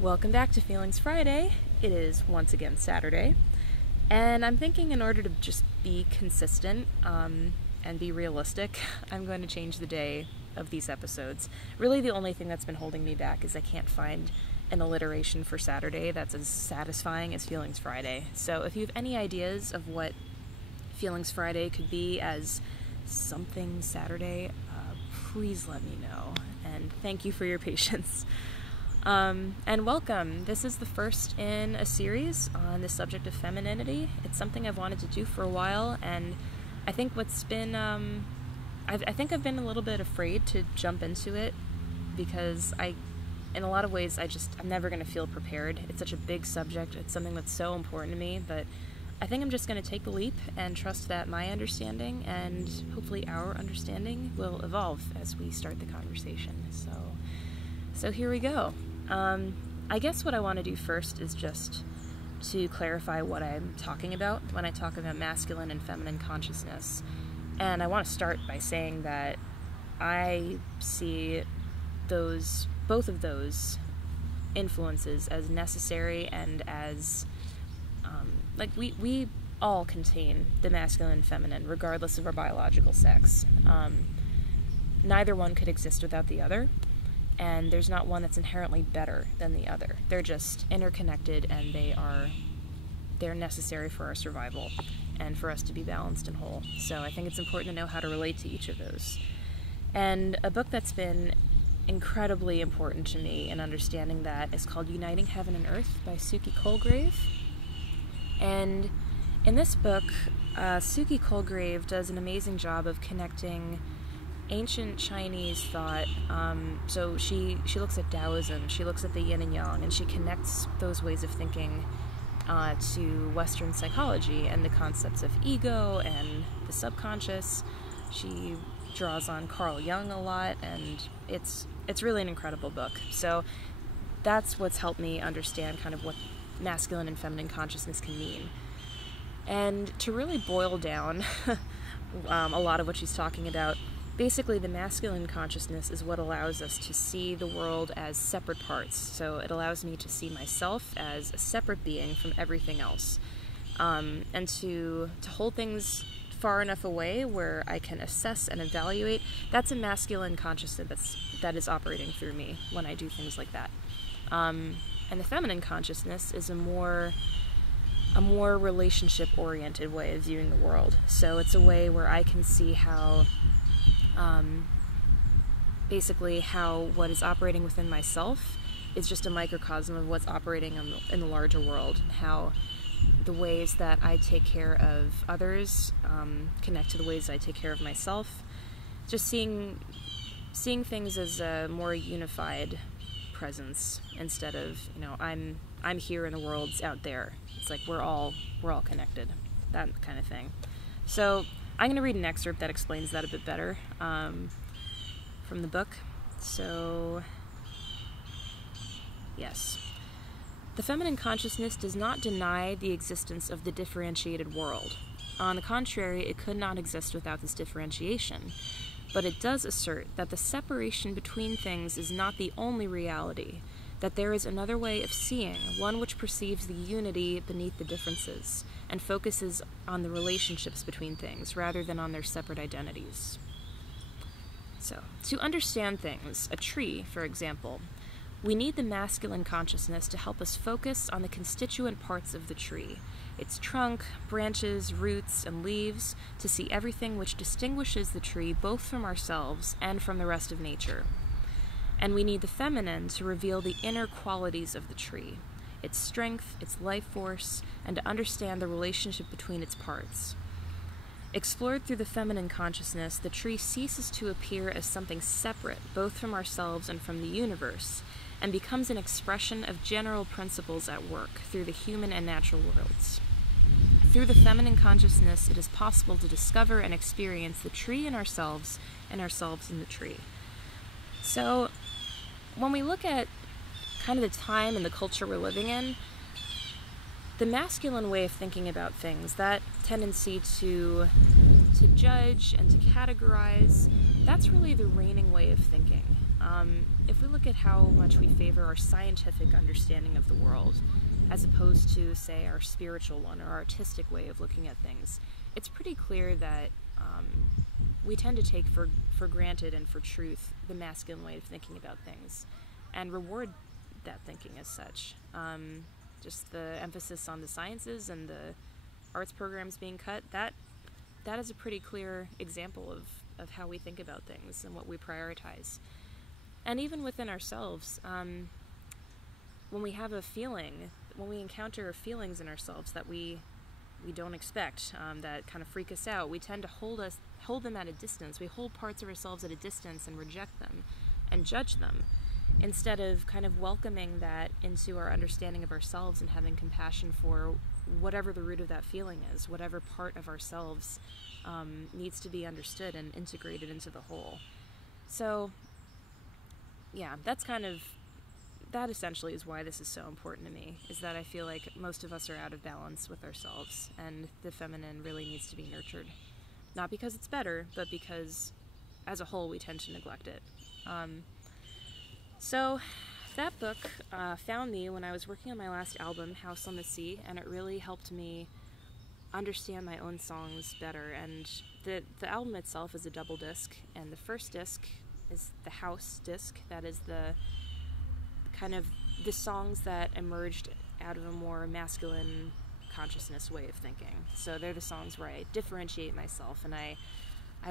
Welcome back to Feelings Friday. It is once again Saturday, and I'm thinking in order to just be consistent and be realistic, I'm going to change the day of these episodes. Really the only thing that's been holding me back is I can't find an alliteration for Saturday that's as satisfying as Feelings Friday. So if you have any ideas of what Feelings Friday could be as something Saturday, please let me know, and thank you for your patience. And welcome. This is the first in a series on the subject of femininity. It's something I've wanted to do for a while, and I think what's been, I think I've been a little bit afraid to jump into it because in a lot of ways, I'm never going to feel prepared. It's such a big subject. It's something that's so important to me, but I think I'm just going to take the leap and trust that my understanding and hopefully our understanding will evolve as we start the conversation. So here we go. I guess what I want to do first is just to clarify what I'm talking about when I talk about masculine and feminine consciousness. And I want to start by saying that I see both of those influences as necessary and as, we all contain the masculine and feminine, regardless of our biological sex. Neither one could exist without the other. And there's not one that's inherently better than the other. They're just interconnected, and they're necessary for our survival and for us to be balanced and whole. So I think it's important to know how to relate to each of those. And a book that's been incredibly important to me in understanding that is called Uniting Heaven and Earth by Sukie Colegrave. And in this book, Sukie Colegrave does an amazing job of connecting ancient Chinese thought, so she looks at Taoism, she looks at the yin and yang, and she connects those ways of thinking to Western psychology and the concepts of ego and the subconscious. She draws on Carl Jung a lot, and it's really an incredible book. So that's what's helped me understand kind of what masculine and feminine consciousness can mean. And to really boil down a lot of what she's talking about, basically, the masculine consciousness is what allows us to see the world as separate parts. So it allows me to see myself as a separate being from everything else. And to hold things far enough away where I can assess and evaluate, that's a masculine consciousness that is operating through me when I do things like that. And the feminine consciousness is a more relationship-oriented way of viewing the world. So it's a way where I can see how basically how what is operating within myself is just a microcosm of what's operating in the larger world, and how the ways that I take care of others connect to the ways I take care of myself. Just seeing things as a more unified presence instead of, I'm here and the world's out there. It's like we're all connected, that kind of thing. So I'm going to read an excerpt that explains that a bit better from the book. So, yes. The feminine consciousness does not deny the existence of the differentiated world. On the contrary, it could not exist without this differentiation. But it does assert that the separation between things is not the only reality, that there is another way of seeing, one which perceives the unity beneath the differences, and focuses on the relationships between things rather than on their separate identities. So, to understand things, a tree, for example, we need the masculine consciousness to help us focus on the constituent parts of the tree, its trunk, branches, roots, and leaves, to see everything which distinguishes the tree both from ourselves and from the rest of nature. And we need the feminine to reveal the inner qualities of the tree, its strength, its life force, and to understand the relationship between its parts. Explored through the feminine consciousness, the tree ceases to appear as something separate, both from ourselves and from the universe, and becomes an expression of general principles at work through the human and natural worlds. Through the feminine consciousness, it is possible to discover and experience the tree in ourselves and ourselves in the tree. So, when we look at kind of the time and the culture we're living in, the masculine way of thinking about things, that tendency to judge and to categorize, that's really the reigning way of thinking. If we look at how much we favor our scientific understanding of the world, as opposed to, say, our spiritual one or artistic way of looking at things, it's pretty clear that we tend to take for granted and for truth the masculine way of thinking about things, and reward that thinking as such. Just the emphasis on the sciences and the arts programs being cut, that is a pretty clear example of how we think about things and what we prioritize. And even within ourselves, when we have a feeling, when we encounter feelings in ourselves that we don't expect, that kind of freak us out, we tend to hold them at a distance. We hold parts of ourselves at a distance and reject them and judge them, instead of kind of welcoming that into our understanding of ourselves and having compassion for whatever the root of that feeling is, whatever part of ourselves needs to be understood and integrated into the whole. So, yeah, that essentially is why this is so important to me, is that I feel like most of us are out of balance with ourselves, and the feminine really needs to be nurtured. Not because it's better, but because as a whole we tend to neglect it. So that book found me when I was working on my last album, House on the Sea, and it really helped me understand my own songs better. And the album itself is a double disc, and the first disc is the house disc. That is the kind of the songs that emerged out of a more masculine consciousness way of thinking. So they're the songs where I differentiate myself, and I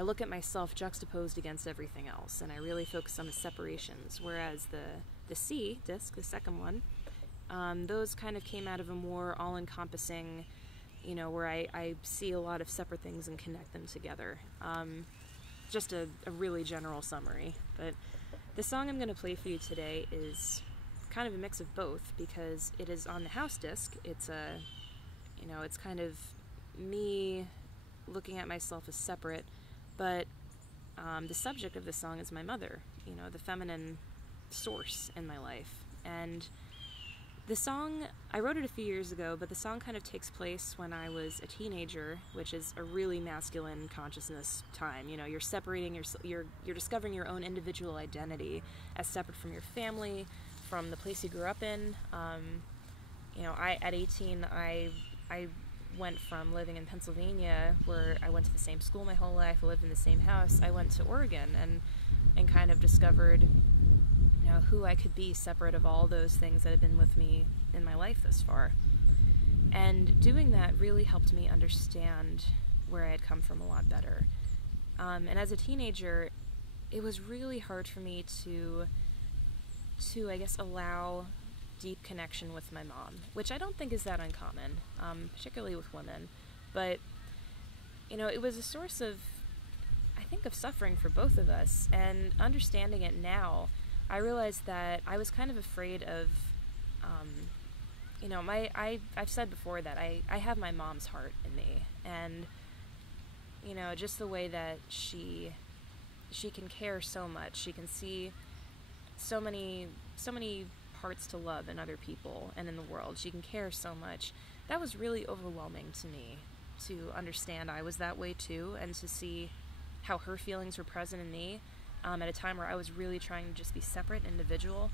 look at myself juxtaposed against everything else, and I really focus on the separations. Whereas the C disc, the second one, those kind of came out of a more all-encompassing, where I see a lot of separate things and connect them together. Just a really general summary. But the song I'm going to play for you today is kind of a mix of both, because it is on the house disc. It's it's kind of me looking at myself as separate, but the subject of the song is my mother, the feminine source in my life. And the song, I wrote it a few years ago, but the song kind of takes place when I was a teenager, which is a really masculine consciousness time. You're separating you're discovering your own individual identity as separate from your family, from the place you grew up in. At 18, I went from living in Pennsylvania, where I went to the same school my whole life, I lived in the same house. I went to Oregon and kind of discovered who I could be separate of all those things that had been with me in my life thus far. And doing that really helped me understand where I had come from a lot better. And as a teenager, it was really hard for me to I guess, allow deep connection with my mom, which I don't think is that uncommon, particularly with women. But, it was a source of, I think, of suffering for both of us. And understanding it now, I realized that I was kind of afraid of, I've said before that I have my mom's heart in me. And, just the way that she can care so much. She can see so many parts to love in other people and in the world. She can care so much. That was really overwhelming to me, to understand I was that way too, and to see how her feelings were present in me at a time where I was really trying to just be separate, individual.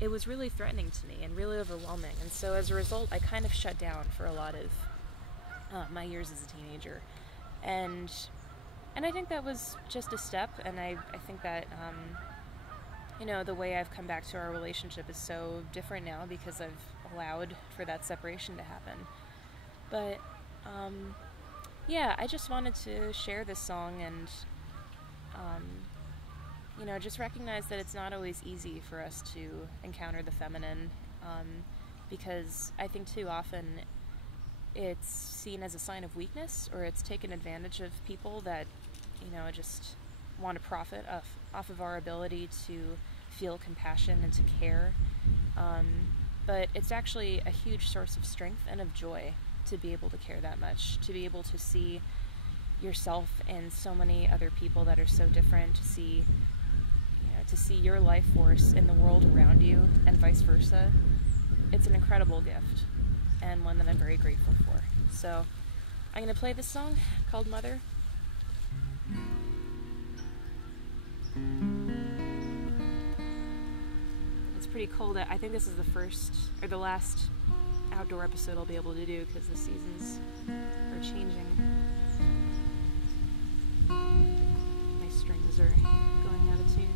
It was really threatening to me and really overwhelming. And so as a result, I kind of shut down for a lot of my years as a teenager. And I think that was just a step, and I think that the way I've come back to our relationship is so different now because I've allowed for that separation to happen. But, I just wanted to share this song and, just recognize that it's not always easy for us to encounter the feminine, because I think too often it's seen as a sign of weakness, or it's taken advantage of people that, just want to profit off of our ability to feel compassion and to care. But it's actually a huge source of strength and of joy to be able to care that much, to be able to see yourself and so many other people that are so different, to see your life force in the world around you and vice versa. It's an incredible gift, and one that I'm very grateful for. So I'm going to play this song called Mother. pretty cold out. I think this is the first, or the last outdoor episode I'll be able to do because the seasons are changing. My strings are going out of tune.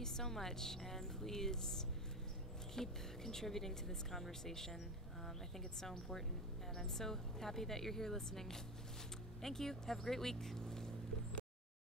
you so much, and please keep contributing to this conversation. I think it's so important, and I'm so happy that you're here listening. Thank you. Have a great week.